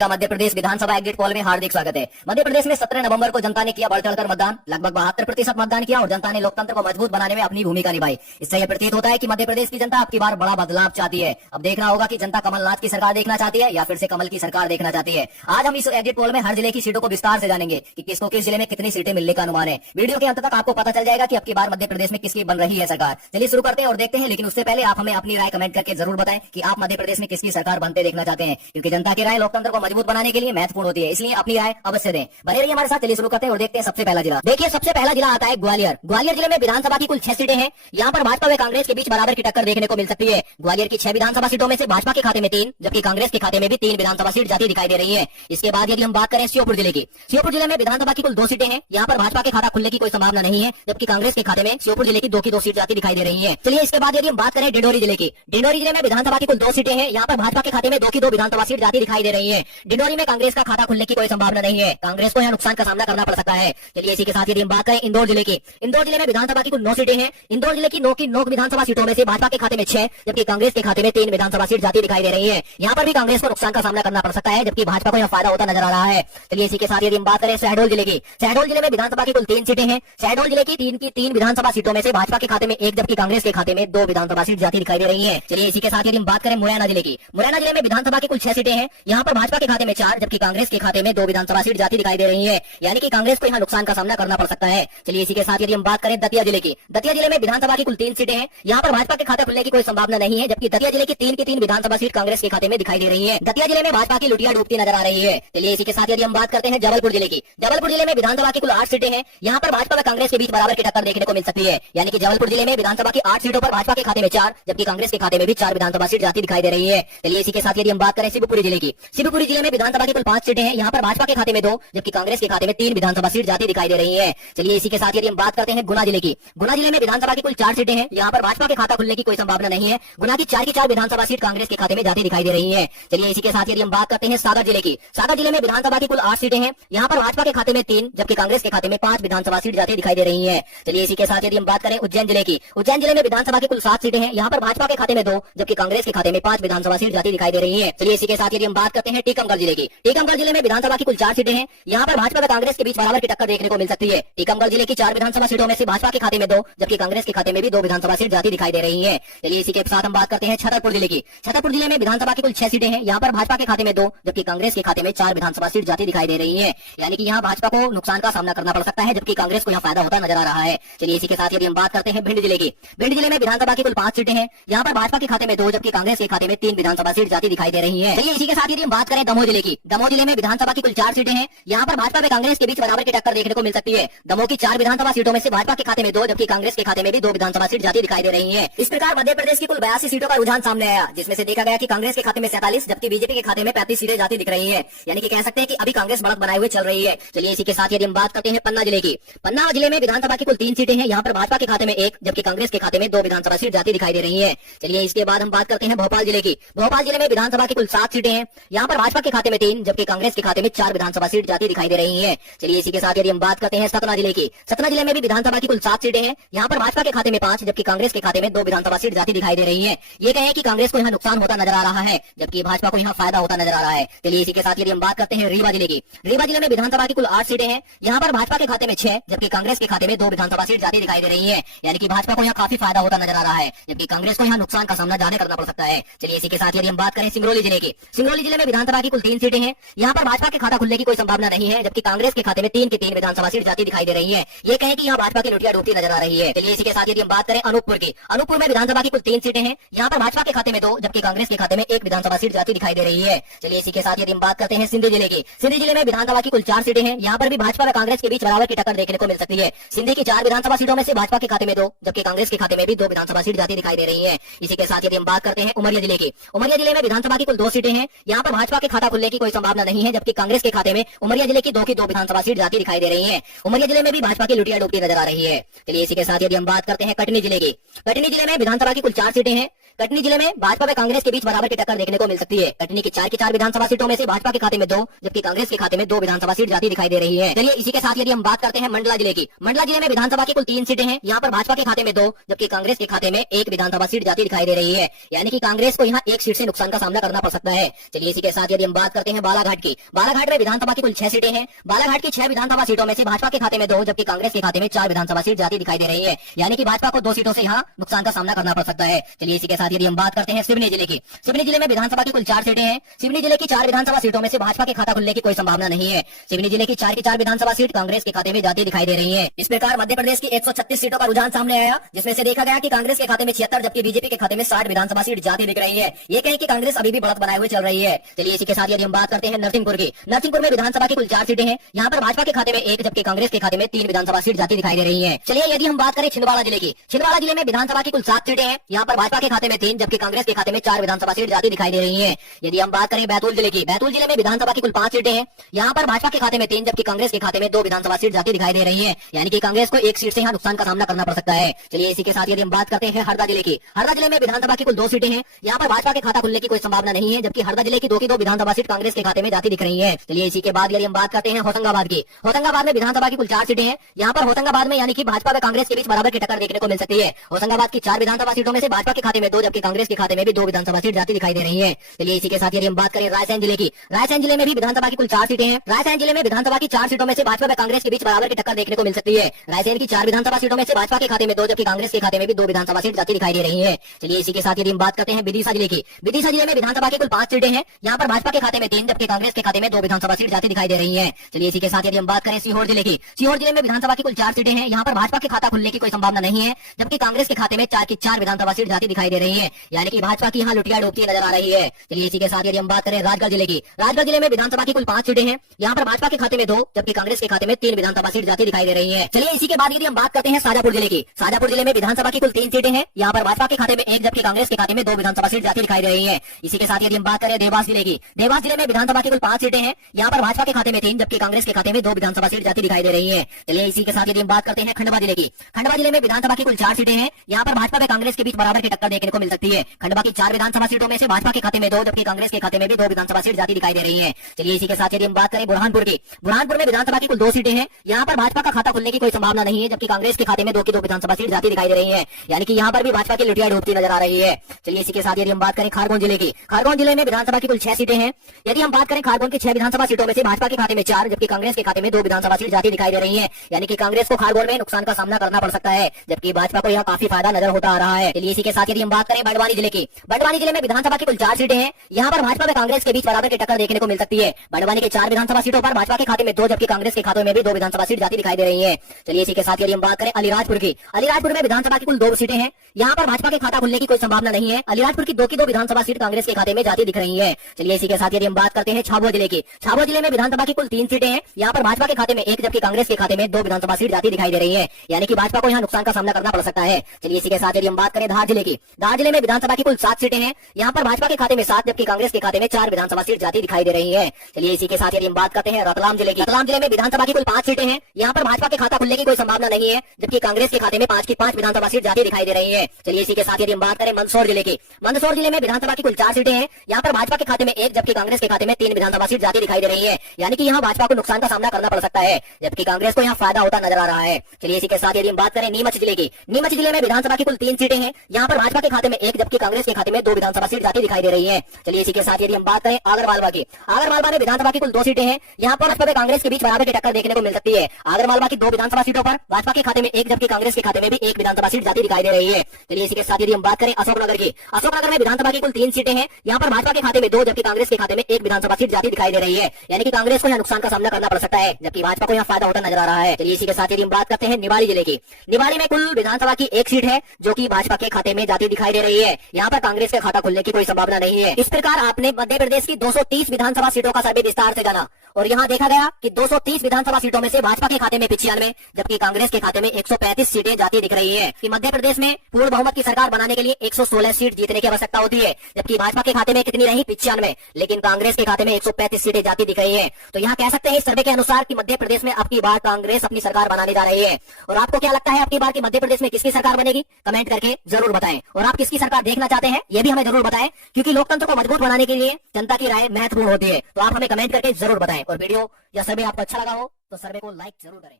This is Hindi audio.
का मध्य प्रदेश विधानसभा एग्जिट पोल में हार्दिक स्वागत है। मध्य प्रदेश में 17 नवंबर को जनता ने किया बढ़ चढ़कर मतदान। लगभग 72% मतदान किया और जनता ने लोकतंत्र को मजबूत बनाने में अपनी भूमिका निभाई। इससे यह प्रतीत होता है कि मध्य प्रदेश की जनता अब की बार बड़ा बदलाव चाहती है। अब देखना होगा कि जनता कमलनाथ की सरकार देखना चाहती है या फिर से कमल की सरकार देखना चाहती है। आज हम इस एग्जिट पोल में हर जिले की सीटों को विस्तार से जानेंगे कि किसको किस जिले में कितनी सीटें मिलने का अनुमान है। वीडियो के अंत तक आपको पता चल जाएगा कि अब की बार मध्य प्रदेश में किसकी बन रही है सरकार। चलिए शुरू करते हैं और देखते हैं, लेकिन उससे पहले आप हमें अपनी राय कमेंट करके जरूर बताएं कि आप मध्य प्रदेश में किसकी सरकार बनते देखना चाहते हैं, क्योंकि जनता की राय लोकतंत्र को मजबूत बनाने के लिए महत्वपूर्ण होती है। इसलिए अपनी राय अवश्य दें। बने रहिए हमारे साथ। चलिए शुरू करते हैं और देखते हैं सबसे पहला जिला। देखिए सबसे पहला जिला आता है ग्वालियर। ग्वालियर जिले में विधानसभा की कुल 6 सीटें हैं। यहाँ पर भाजपा व कांग्रेस के बीच बराबर की टक्कर देखने को मिल सकती है। ग्वालियर की 6 विधानसभा सीटों में से भाजपा के खाते में 3, जबकि कांग्रेस के खाते में भी 3 विधानसभा सीट जाती दिखाई दे रही है। इसके बाद यदि हम बात करें श्योपुर जिले की, श्योपुर जिले में विधानसभा की कुल 2 सीटें हैं। यहाँ पर भाजपा के खाता खुलने की कोई संभावना नहीं है, जबकि कांग्रेस के खाते में श्योपुर जिले की 2 सीट जाती दिखाई दे रही है। चलिए इसके बाद यदि हम बात करें डिंडोरी जिले की, डिंडोरी जिले में विधानसभा की कुल 2 सीटें हैं। यहाँ पर भाजपा के खाते में 2 विधानसभा सीट जाती दिखाई दे रही है। डिंडोरी में कांग्रेस का खाता खुलने की कोई संभावना नहीं है। कांग्रेस को यहाँ नुकसान का सामना करना पड़ सकता है। चलिए इसी के साथ यदि हम बात करें इंदौर जिले की, इंदौर जिले में विधानसभा की कुल 9 सीटें हैं। इंदौर जिले की 9 विधानसभा सीटों में से भाजपा के खाते में 6, जबकि कांग्रेस के खाते में 3 विधानसभा सीट जाती दिखाई दे रही है। यहाँ पर भी कांग्रेस को नुकसान का सामना करना पड़ सकता है, जबकि भाजपा को यहाँ फायदा होता नजर आ रहा है। चलिए इसी के साथ यदि हम बात करें शहडोल जिले की, शहडोल जिले में विधानसभा की कुल 3 सीटें हैं। शहडोल जिले की 3 विधानसभा सीटों में से भाजपा के खाते में 1, जबकि कांग्रेस के खाते में 2 विधानसभा सीट जाती दिखाई दे रही है। चलिए इसी के साथ यदि हम बात करें मुरैना जिले की, मुरैना जिले में विधानसभा की कुल 6 सीटें हैं। यहाँ पर भाजपा के खाते में 4, जबकि कांग्रेस के खाते में 2 विधानसभा सीट जाती दिखाई दे रही है। यानी कि कांग्रेस को यहाँ नुकसान का सामना करना पड़ सकता है। चलिए इसी के साथ यदि हम बात करें दतिया जिले की, दतिया जिले में विधानसभा की कुल 3 सीटें हैं। यहाँ पर भाजपा के खाता खुलने की कोई संभावना नहीं है, जबकि दतिया जिले की 3 विधानसभा सीट कांग्रेस के खाते में दिखाई दे रही है। दतिया जिले में भाजपा की लुटिया डूबती नजर आ रही है। चलिए इसी के साथ यदि हम बात करते हैं जबलपुर जिले की, जबलपुर जिले में विधानसभा की कुल 8 सीटें हैं। यहाँ पर भाजपा व कांग्रेस के बीच बराबर की टक्कर देखने को मिल सकती है। यानी कि जबलपुर जिले में विधानसभा की 8 सीटों पर भाजपा के खाते में 4, जबकि कांग्रेस के खाते में भी 4 विधानसभा सीट जाती दिखाई दे रही है। चलिए इसी के साथ यदि हम बात करें शिवपुरी जिले की, शिवपुरी जिले में विधानसभा की कुल 5 सीटें हैं। यहाँ पर भाजपा के खाते में 2, जबकि कांग्रेस के खाते में 3 विधानसभा सीट जाती दिखाई दे रही है। चलिए इसी के साथ यदि हम बात करते हैं गुना जिले की, गुना जिले में विधानसभा की कुल 4 सीटें हैं। यहाँ पर भाजपा के खाता खुलने की कोई संभावना नहीं है। गुना की 4 विधानसभा सीट कांग्रेस के खाते में जाती दिखाई दे रही है। चलिए इसी के साथ यदि हम बात करते हैं सागर जिले की, सागर जिले में विधानसभा की कुल 8 सीटें हैं। यहाँ पर भाजपा के खाते में 3, जबकि कांग्रेस के खाते में 5 विधानसभा सीट जाती दिखाई दे रही है। चलिए इसी के साथ यदि हम बात करें उज्जैन जिले की, उज्जैन जिले में विधानसभा की कुल 7 सीटें हैं। यहाँ पर भाजपा के खाते में 2, जबकि कांग्रेस के खाते में 5 विधानसभा सीट जाती दिखाई दे रही है। चलिए इसी के साथ यदि हम बात करते हैं टीकमगढ़ जिले की, टीकमगढ़ जिले में विधानसभा की कुल 4 सीटें हैं। यहाँ पर भाजपा व कांग्रेस के बीच बराबर की टक्कर देखने को मिल सकती है। टीकमगढ़ जिले की 4 विधानसभा सीटों में से भाजपा के खाते में 2, जबकि कांग्रेस के खाते में भी 2 विधानसभा सीट जाती दिखाई दे रही है। चलिए इसी के साथ हम बात करते हैं छतरपुर जिले की, छतरपुर जिले में विधानसभा की कुल 6 सीटें हैं। यहाँ पर भाजपा के खाते में 2, जबकि कांग्रेस के खाते में 4 विधानसभा सीट जाती दिखाई दे रही है। यानी कि यहाँ भाजपा को नुकसान का सामना करना पड़ सकता है, जबकि कांग्रेस को यहाँ फायदा होता नजर आ रहा है। चलिए इसी के साथ यदि हम बात करते हैं भिंड जिले की, भिंड जिले में विधानसभा की कुल 5 सीटें हैं। यहाँ पर भाजपा के खाते में 2, जबकि कांग्रेस के खाते में 3 विधानसभा सीट जाती दिखाई दे रही है। चलिए इसी के साथ यदि हम बात करें दमोह जिले की, दमोह जिले में विधानसभा की कुल 4 सीटें हैं। यहाँ पर भाजपा व कांग्रेस के बीच बराबर की टक्कर देखने को मिल सकती है। दमोह की 4 विधानसभा सीटों में से भाजपा के खाते में 2, जबकि कांग्रेस के खाते में भी 2 विधानसभा सीट जाती दिखाई दे रही है। इस प्रकार मध्य प्रदेश की कुल 82 सीटों का रुझान सामने आया, जिसमें से देखा गया कि कांग्रेस के खाते में 47, जबकि बीजेपी के खाते में 35 सीटें जाती दिख रही है। यानी कि कह सकते हैं कि अभी कांग्रेस बढ़त बनाए हुए चल रही है। चलिए इसी के साथ यदि हम बात करते हैं पन्ना जिले की, पन्ना जिले में विधानसभा की कुल 3 सीटें हैं। यहाँ पर भाजपा के खाते में 1, जबकि कांग्रेस के खाते में 2 विधानसभा सीट जाती दिखाई दे रही है। चलिए इसके बाद हम बात करते हैं भोपाल जिले की, भोपाल जिले में विधानसभा की कुल 7 सीटें हैं। यहाँ पर भाजपा के खाते में 3, जबकि कांग्रेस के खाते में 4 विधानसभा सीट जाती दिखाई दे रही है। चलिए इसी के साथ यदि हम बात करते हैं सतना जिले की, सतना जिले में भी विधानसभा की कुल 7 सीटें हैं। यहाँ पर भाजपा के खाते में 5, जबकि कांग्रेस के खाते में 2 विधानसभा सीट जाती दिखाई दे रही है। ये कहें कि कांग्रेस को यहाँ नुकसान होता नजर आ रहा है, जबकि भाजपा को यहाँ फायदा होता नजर आ रहा है। चलिए इसी के साथ यदि हम बात करते हैं रीवा जिले की, रीवा जिले में विधानसभा की कुल 8 सीटें हैं। यहाँ पर भाजपा के खाते में 6, जबकि कांग्रेस के खाते में 2 विधानसभा सीट जाती दिखाई दे रही है। यानी कि भाजपा को यहाँ काफी फायदा होता नजर आ रहा है, जबकि कांग्रेस को यहाँ नुकसान का सामना जाने करना पड़ सकता है। चलिए इसी के साथ यदि हम बात करें सिंगरौली जिले की, सिंगरौली जिले में विधानसभा की कुल 3 सीटें हैं। यहाँ पर भाजपा के खाता खुलने की कोई संभावना नहीं है, जबकि कांग्रेस के खाते में 3 विधानसभा सीट जाती दिखाई दे रही है। ये कहें कि यहाँ भाजपा की लुटिया डूबती नजर आ रही है। चलिए इसी के साथ यदि हम बात करें अनूपपुर की, अनूपपुर में विधानसभा की कुल 3 सीटें हैं। यहाँ पर भाजपा के खाते में 2, जबकि कांग्रेस के खाते में 1 विधानसभा सीट जाती दिखाई दे रही है। चलिए इसी के साथ यदि हम बात करते हैं सिंधी जिले की, सिंधी जिले में विधानसभा की कुल 4 सीटें हैं। यहाँ पर भी भाजपा व कांग्रेस के बीच बराबर की टक्कर देखने को मिल सकती है। सिंधी की 4 विधानसभा सीटों में से भाजपा के खाते में 2, जबकि कांग्रेस के खाते में भी 2 विधानसभा सीट जाती दिखाई दे रही है। इसी के साथ यदि हम बात करते हैं उमरिया जिले की, उमरिया जिले में विधानसभा की कुल 2 सीटें हैं। यहाँ पर भाजपा के खाता खुलने की कोई संभावना नहीं है, जबकि कांग्रेस के खाते में उमरिया जिले की 2 विधानसभा सीट जाती दिखाई दे रही है। उमरिया जिले में भी भाजपा की लुटिया डूबती नजर आ रही है। चलिए इसी के साथ यदि हम बात करते हैं कटनी जिले की, कटनी जिले में विधानसभा की कुल 4 सीटें हैं। कटनी जिले में भाजपा व कांग्रेस के बीच बराबर की टक्कर देखने को मिल सकती है। कटनी की 4 की 4 विधानसभा सीटों में से भाजपा के खाते में 2 जबकि कांग्रेस के खाते में 2 विधानसभा सीट जाती दिखाई दे रही है। चलिए इसी के साथ यदि हम बात करते हैं मंडला जिले की, मंडला जिले में विधानसभा की कुल 3 सीटें हैं। यहाँ पर भाजपा के खाते में 2 जबकि कांग्रेस के खाते में 1 विधानसभा सीट जाती दिखाई दे रही है, यानी कि कांग्रेस को यहाँ 1 सीट से नुकसान का सामना करना पड़ सकता है। चलिए इसी के साथ यदि हम बात करते हैं बालाघाट की, बालाघाट में विधानसभा की कुल 6 सीटें हैं। बालाघाट की 6 विधानसभा सीटों में से भाजपा के खाते में 2 जबकि कांग्रेस के खाते में 4 विधानसभा सीट जाती दिखाई दे रही है, यानी कि भाजपा को 2 सीटों से यहाँ नुकसान का सामना करना पड़ सकता है। चलिए इसी के साथ यदि हम बात करते हैं सिवनी जिले की, सिवनी जिले में विधानसभा की कुल 4 सीटें हैं। सिवनी जिले की 4 विधानसभा सीटों में से भाजपा के खाता खुलने की कोई संभावना नहीं है। सिवनी जिले की 4 की 4 विधानसभा सीट कांग्रेस के खाते में जाती दिखाई दे रही है। इस प्रकार मध्य प्रदेश की 136 सीटों का रुझान सामने आया, जिसमें से देखा गया कि कांग्रेस के खाते में 76 जबकि बीजेपी के खाते में 60 विधानसभा सीट जाती दिख रही है। ये कहें कि कांग्रेस अभी भी बढ़त बनाए हुए चल रही है। चलिए इसी के साथ यदि हम बात करते हैं नरसिंहपुर की, नरसिंहपुर में विधानसभा की कुल 4 सीटें हैं। यहाँ पर भाजपा के खाते में 1 जबकि कांग्रेस के खाते में 3 विधानसभा सीट जाती दिखाई दे रही है। चलिए यदि हम बात करें छिंदवाड़ा जिले की, छिंदवाड़ा जिले में विधानसभा की कुल 7 सीटें हैं। यहाँ पर भाजपा के खाते में 3 जबकि कांग्रेस के खाते में 4 विधानसभा सीट जाती दिखाई दे रही है। यदि हम बात करें बैतूल जिले की, बैतूल जिले में विधानसभा की कुल 5 सीटें हैं। यहाँ पर भाजपा के खाते में 3 जबकि कांग्रेस के खाते में 2 विधानसभा सीट जाती दिखाई दे रही है, यानी कि कांग्रेस को 1 सीट से यहाँ नुकसान का सामना करना पड़ सकता है। चलिए इसी के साथ यदि हम बात करते हैं हरदा जिले की, हरदा जिले में विधानसभा की कुल 2 सीटें हैं। यहाँ पर भाजपा के खाता खुलने की कोई संभावना नहीं है, जबकि हरदा जिले की 2 की 2 विधानसभा सीट कांग्रेस के खाते में जाती दिख रही है। चलिए इसी के बाद यदि हम बात करते हैं होशंगाबाद की, होशंगाबाद में विधानसभा की कुल 4 सीटें हैं। यहाँ पर होशंगाबाद में यानी कि भाजपा व कांग्रेस के बीच बराबर की टक्कर देखने को मिल सकती है। होशंगाबाद की 4 विधानसभा सीटों में से भाजपा के खाते में 2 जबकि कांग्रेस के खाते में भी 2 विधानसभा सीट जाती दिखाई दे रही है। चलिए इसी के साथ यदि हम बात करें रायसेन जिले की, रायसेन जिले में भी विधानसभा की कुल 4 सीटें हैं। रायसेन जिले में विधानसभा की 4 सीटों में से भाजपा व कांग्रेस के बीच बराबर की टक्कर देखने को मिल सकती है। रायसेन की 4 विधानसभा सीटों में से भाजपा के खाते में 2 जबकि कांग्रेस के खाते में भी 2 विधानसभा सीट जाती दिखाई दे रही है। चलिए इसी के साथ यदि हम बात करते हैं विदिशा जिले की, विदिशा जिले में विधानसभा की कुल 5 सीटें हैं। यहाँ पर भाजपा के खाते में 3 जबकि कांग्रेस के खाते में 2 विधानसभा सीट जाती दिखाई दे रही है। चलिए इसी के साथ यदि हम बात करें सीहोर जिले की, सीहोर जिले में विधानसभा की कुल 4 सीटें हैं। यहाँ पर भाजपा के खाता खुलने की कोई संभावना नहीं है, जबकि कांग्रेस के खाते में 4 की 4 विधानसभा सीट जाती दिखाई दे रही है, यानी कि भाजपा की यहाँ लुटिया डूबती नजर आ रही है। चलिए इसी के साथ यदि हम बात करें राजगढ़ जिले की, राजगढ़ जिले में विधानसभा की कुल 5 सीटें हैं। यहाँ पर भाजपा के खाते में 2 जबकि कांग्रेस के खाते में 3 विधानसभा सीट जाती दिखाई दे रही है। चलिए इसी के बाद यदि हम बात करते हैं शाजापुर जिले की, शाजापुर जिले में विधानसभा की कुल 3 सीटें हैं। यहाँ पर भाजपा के खाते में 1 जबकि कांग्रेस के खाते में 2 विधानसभा सीट जाती दिखाई दे रही है। इसी के साथ यदि हम बात करें देवास जिले की, देवास जिले में विधानसभा की कुल 5 सीटें हैं। यहाँ पर भाजपा के खाते में 3 जबकि कांग्रेस के खाते में 2 विधानसभा सीट जाती दिखाई दे रही है। चलिए इसी के साथ यदि हम बात करते हैं खंडवा जिले की, खंडवा जिले में विधानसभा की कुल 4 सीटें हैं। यहाँ पर भाजपा व कांग्रेस के बीच बराबर की टक्कर देखने को मिल सकती है। खंडवा की 4 विधानसभा सीटों में से भाजपा के खाते में 2 जबकि कांग्रेस के खाते में भी 2 विधानसभा सीट जाती दिखाई दे रही है। चलिए इसी के साथ यदि हम बात करें बुरहानपुर की, बुरहानपुर में विधानसभा की कुल 2 सीटें हैं। यहाँ पर भाजपा का खाता खुलने की कोई संभावना नहीं है, जबकि कांग्रेस के खाते में 2 की 2 विधानसभा सीट जाती दिखाई दे रही है, यानी कि यहाँ पर भी भाजपा की लुटिया डूबती नजर आ रही है। चलिए इसी के साथ यदि हम बात करें खारगोन जिले की, खारगोन जिले में विधानसभा की कुल 6 सीटें हैं। यदि हम बात करें खारगोन की 6 विधानसभा सीटों में से भाजपा के खाते में 4 जबकि कांग्रेस के खाते में 2 विधानसभा सीट जाती दिखाई दे रही है, यानी कि कांग्रेस को खारगोन में नुकसान का सामना करना पड़ सकता है, जबकि भाजपा को यह काफी फायदा नजर होता आ रहा है। चलिए इसी के साथ यदि हम बात करें बड़वानी जिले की, बड़वानी जिले में विधानसभा की कुल 4 सीटें हैं। यहाँ पर भाजपा व कांग्रेस के बीच बराबर की टक्कर देखने को मिल सकती है। बड़वानी की 4 विधानसभा सीटों पर भाजपा के खाते में 2 जबकि कांग्रेस के खाते में भी 2 विधानसभा सीट जाती दिखाई दे रही है। चलिए इसी के साथ यदि हम बात करें अलीराजपुर की, अलीराजपुर में विधानसभा की कुल 2 सीटें हैं। यहाँ पर भाजपा के खाता खुलने की कोई संभावना नहीं है। अलीराजपुर की 2 की 2 विधानसभा सीट कांग्रेस के खाते में जाती दिख रही है। चलिए इसी के साथ यदि हम बात करते हैं झाबुआ जिले की, झाबुआ जिले में विधानसभा की कुल 3 सीटें हैं। यहाँ पर भाजपा के खाते में 1 जबकि कांग्रेस के खाते में 2 विधानसभा सीट जाती दिखाई दे रही है, यानी कि भाजपा को यहाँ नुकसान का सामना करना पड़ सकता है। चलिए इसी के साथ यदि हम बात करें धार जिले की, धार जिले में विधानसभा की कुल 7 सीटें हैं। यहाँ पर भाजपा के खाते में 7 जबकि कांग्रेस के खाते में 4 विधानसभा सीट जाती दिखाई दे रही है। चलिए इसी के साथ यदि हम बात करते हैं रतलाम जिले की, रतलाम जिले में विधानसभा की कुल 5 सीटें हैं। यहाँ पर भाजपा के खाता खुलने की कोई संभावना नहीं है, जबकि कांग्रेस के खाते में 5 की 5 विधानसभा सीट जाती दिखाई दे रही है। चलिए इसी के साथ यदि हम बात करें मंदसौर जिले की, मंदसौर जिले में विधानसभा की कुल 4 सीटें हैं। यहाँ पर भाजपा के खाते में 1 जबकि कांग्रेस के खाते में 3 विधानसभा सीट जाती दिखाई दे रही है, यानी कि यहाँ भाजपा को नुकसान का सामना करना पड़ सकता है, जबकि कांग्रेस को यहाँ फायदा होता नजर आ रहा है। चलिए इसी के साथ यदि हम बात करें नीमच जिले की, नीमच जिले में विधानसभा की कुल 3 सीटें हैं। यहाँ पर भाजपा के खाते में 1 जबकि कांग्रेस के खाते में 2 विधानसभा सीट जाती दिखाई दे रही है। चलिए इसी के साथ यदि हम बात करें आगरमालवा की, आगरमालवा में विधानसभा की कुल 2 सीटें हैं। यहाँ पर भाजपा व कांग्रेस के बीच बराबर की टक्कर देखने को मिल सकती है। आगरमालवा की 2 विधानसभा सीटों पर भाजपा के खाते में 1 जबकि कांग्रेस के खाते में भी 1 विधानसभा सीट जाती दिखाई दे रही है। चलिए इसी के साथ यदि हम बात करें अशोकनगर की, अशोकनगर में विधानसभा की कुल 3 सीटें हैं। यहाँ पर भाजपा के खाते में 2 जबकि कांग्रेस के खाते में 1 विधानसभा सीट जाती दिखाई दे रही है, यानी कि कांग्रेस को यहाँ नुकसान का सामना करना पड़ सकता है, जबकि भाजपा को यहाँ फायदा होता नजर आ रहा है। चलिए इसी के साथ यदि हम बात करते हैं निवाड़ी जिले की, निवाड़ी में कुल विधानसभा की 1 सीट है जो कि भाजपा के खाते में जाती दिखाई दे रही है। यहाँ पर कांग्रेस का खाता खुलने की कोई संभावना नहीं है। इस प्रकार आपने मध्य प्रदेश की 230 विधानसभा सीटों का सर्वे विस्तार से जाना, और यहाँ देखा गया कि 230 विधानसभा सीटों में से भाजपा के खाते में 95 जबकि कांग्रेस के खाते में 135 सीटें जाती दिख रही है। कि मध्य प्रदेश में पूर्ण बहुमत की सरकार बनाने के लिए 116 सीट जीतने की आवश्यकता होती है, जबकि भाजपा के खाते में कितनी रही 95, लेकिन कांग्रेस के खाते में 135 सीटें जाती दिख रही है। तो यहाँ कह सकते हैं इस सर्वे के अनुसार कि मध्य प्रदेश में अब की बार कांग्रेस अपनी सरकार बनाने जा रही है। और आपको क्या लगता है अब की बार की मध्य प्रदेश में किसकी सरकार बनेगी? कमेंट करके जरूर बताएं। और आपकी किसकी सरकार देखना चाहते हैं ये भी हमें जरूर बताएं, क्योंकि लोकतंत्र को मजबूत बनाने के लिए जनता की राय महत्वपूर्ण होती है। तो आप हमें कमेंट करके जरूर बताएं, और वीडियो या सर्वे आपको अच्छा लगा हो तो सर्वे को लाइक जरूर करें।